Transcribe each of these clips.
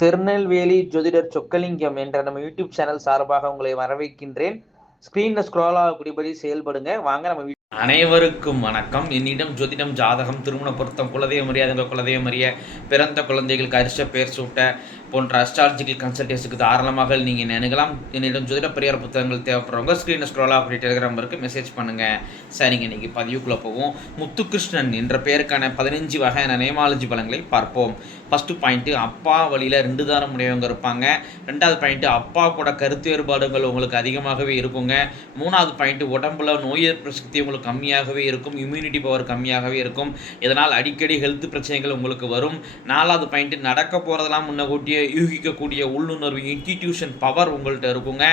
திருநெல்வேலி ஜோதிடர் சொக்கலிங்கம் என்ற நம்ம யூடியூப் சேனல் சார்பாக உங்களை வரவேற்கின்றேன். ஸ்கிரீன்ல ஸ்க்ரால் ஆகக்கூடியபடி செயல்படுங்க. வாங்க நம்ம அனைவருக்கும் வணக்கம். என்னிடம் ஜோதிடம், ஜாதகம், திருமண பொருத்தம், குலதெய்வம் அறியாதவங்க குலதெய்வம் அறிய, பிறந்த குழந்தைகளுக்கு அரிச பேர் சூட்ட போன்ற அஸ்ட்ராலஜிக்கல் கன்சல்டேஷனுக்கு தாராளமாக நீங்கள் அணுகலாம். என்னிடம் ஜோதிட பரிகார புத்தகங்கள் தேவைப்படுறவங்க ஸ்க்ரீனில் ஸ்க்ரோல் ஆகக்கூடிய டெலிகிராம் நம்பருக்கு மெசேஜ் பண்ணுங்கள். சரிங்க, இன்றைக்கி பதிவுக்குள்ளே போவோம். முத்துகிருஷ்ணன் என்ற பெயருக்கான 15 வகையான நேமாலஜி பலன்களை பார்ப்போம். ஃபஸ்ட்டு பாயிண்ட்டு, அப்பா வழியில் 2 தாரம் உடையவங்க இருப்பாங்க. 2வது பாயிண்ட்டு, அப்பா கூட கருத்து வேறுபாடுகள் உங்களுக்கு அதிகமாகவே இருக்குங்க. 3வது பாயிண்ட்டு, உடம்புல நோய் எதிர்ப்பு சக்தி உங்களுக்கு கம்மியாகவே இருக்கும், இம்யூனிட்டி பவர் கம்மியாகவே இருக்கும். இதனால் அடிக்கடி ஹெல்த் பிரச்சனைகள் உங்களுக்கு வரும். 4வது பாயிண்ட்டு, நடக்க போகிறதெல்லாம் முன்னக்கூட்டிய யூகிக்கக்கூடிய உள்ளுணர்வு இன்ஸ்டிடியூஷன் பவர் உங்கள்கிட்ட இருக்குங்க.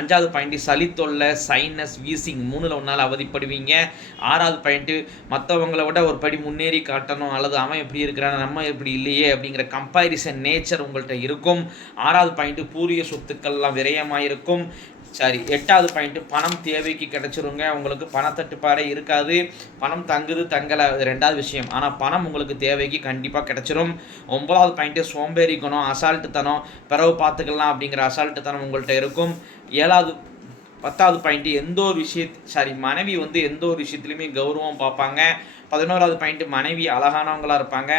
5வது பாயிண்ட்டு, சளி தொல்லை, சைனஸ், வீசிங் 3ல் ஒன்றால் அவதிப்படுவீங்க. 6வது பாயிண்ட்டு, மற்றவங்களை விட ஒரு படி முன்னேறி காட்டணும், அல்லது அவன் எப்படி இருக்கிறான் நம்ம எப்படி இல்லையே அப்படிங்கிற கம்பேரிசன் நேச்சர் உங்கள்கிட்ட இருக்கும். 6வது பாயிண்ட்டு, பூரிய சொத்துக்கள்லாம் விரயமாயிருக்கும். சரி, 8வது பாயிண்ட்டு, பணம் தேவைக்கு கிடச்சிருங்க. உங்களுக்கு பணத்தட்டுப்பாடே இருக்காது. பணம் தங்குது தங்கலை, 2வது விஷயம். ஆனால் பணம் உங்களுக்கு தேவைக்கு கண்டிப்பாக கிடச்சிரும். 9வது பாயிண்ட்டு, சோம்பேறிக்கணும், அசால்ட்டுத்தனம், பிறகு பார்த்துக்கலாம் அப்படிங்கிற அசால்ட்டுத்தனம் உங்கள்கிட்ட இருக்கும். 10வது பாயிண்ட்டு, மனைவி எந்த ஒரு விஷயத்துலையுமே கௌரவம் பார்ப்பாங்க. 11வது பாயிண்ட்டு, மனைவி அழகானவங்களாக இருப்பாங்க.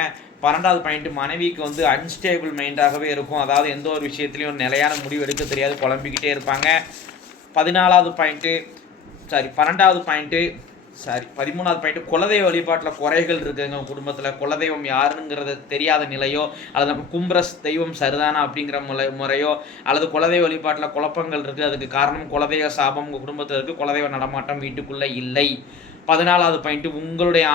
12வது பாயிண்ட்டு, மனைவிக்கு அன்ஸ்டேபிள் மைண்டாகவே இருக்கும். அதாவது எந்த ஒரு விஷயத்துலையும் நிலையான முடிவு எடுக்க தெரியாது, குழம்பிக்கிட்டே இருப்பாங்க. 13வது பாயிண்ட்டு, குலதெய்வ வழிபாட்டில் குறைகள் இருக்குதுங்க. குடும்பத்தில் குலதெய்வம் யாருங்கிறது தெரியாத நிலையோ, அல்லது நம்ம கும்புற தெய்வம் சரிதானா அப்படிங்கிற முறையோ, அல்லது குலதெய்வ வழிபாட்டில் குழப்பங்கள் இருக்குது. அதுக்கு காரணம் குலதெய்வ சாபம் உங்கள் குடும்பத்தில் இருக்குது, குலதெய்வ நடமாட்டம் வீட்டுக்குள்ளே இல்லை. 14வது பாயிண்ட்டு, உங்களுடைய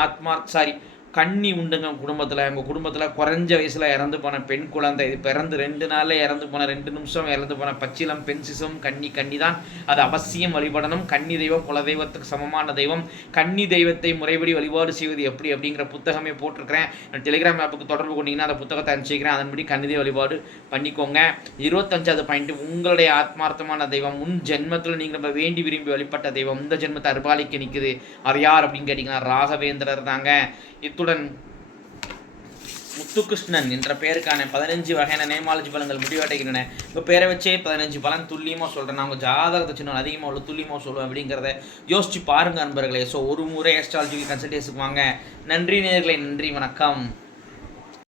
கன்னி உண்டுங்க குடும்பத்தில். எங்கள் குடும்பத்தில் குறைஞ்ச வயசில் இறந்து போன பெண் குழந்தை, இது பிறந்து 2 நாளில் இறந்து போன, 2 நிமிஷம் இறந்து போன பச்சிலம் பெண் சிசம் கன்னி தான். அது அவசியம் வழிபடணும். கன்னி தெய்வம் குலதெய்வத்துக்கு சமமான தெய்வம். கன்னி தெய்வத்தை முறைப்படி வழிபாடு செய்வது எப்படி அப்படிங்கிற புத்தகமே போட்டிருக்கிறேன். டெலிகிராம் ஆப்புக்கு தொடர்பு கொண்டீங்கன்னா அந்த புத்தகத்தை அனுப்பிச்சிக்கிறேன். அதன்படி கன்னி தெய்வ வழிபாடு பண்ணிக்கோங்க. 25வது பாயிண்ட்டு, உங்களுடைய ஆத்மார்த்தமான தெய்வம், முன் ஜென்மத்தில் நீங்கள் நம்ம வேண்டி விரும்பி வழிபட்ட தெய்வம் இந்த ஜென்மத்தை அருபாலிக்க நிற்குது. அது யார் அப்படின்னு கேட்டிங்கன்னா ராகவேந்திரர் தாங்க. இத்துடன் முத்துகிருஷ்ணன் என்ற பெயருக்கான 15 வகையான நேமாலஜி பலன்கள் முடிவடைகின்றன. இப்போ பேரை வச்சே 15 பலன் துல்லியமாக சொல்கிறேன். நான் உங்கள் ஜாதகத்தை சின்ன அதிகமாக உள்ள துல்லியமாக சொல்லுவேன் அப்படிங்கிறத யோசிச்சு பாருங்கள் நண்பர்களே. ஸோ ஒரு முறை அஸ்ட்ராலஜிக்கல் கன்சல்டேஷனுக்கு வாங்க. நன்றி நேயர்களே, நன்றி, வணக்கம்.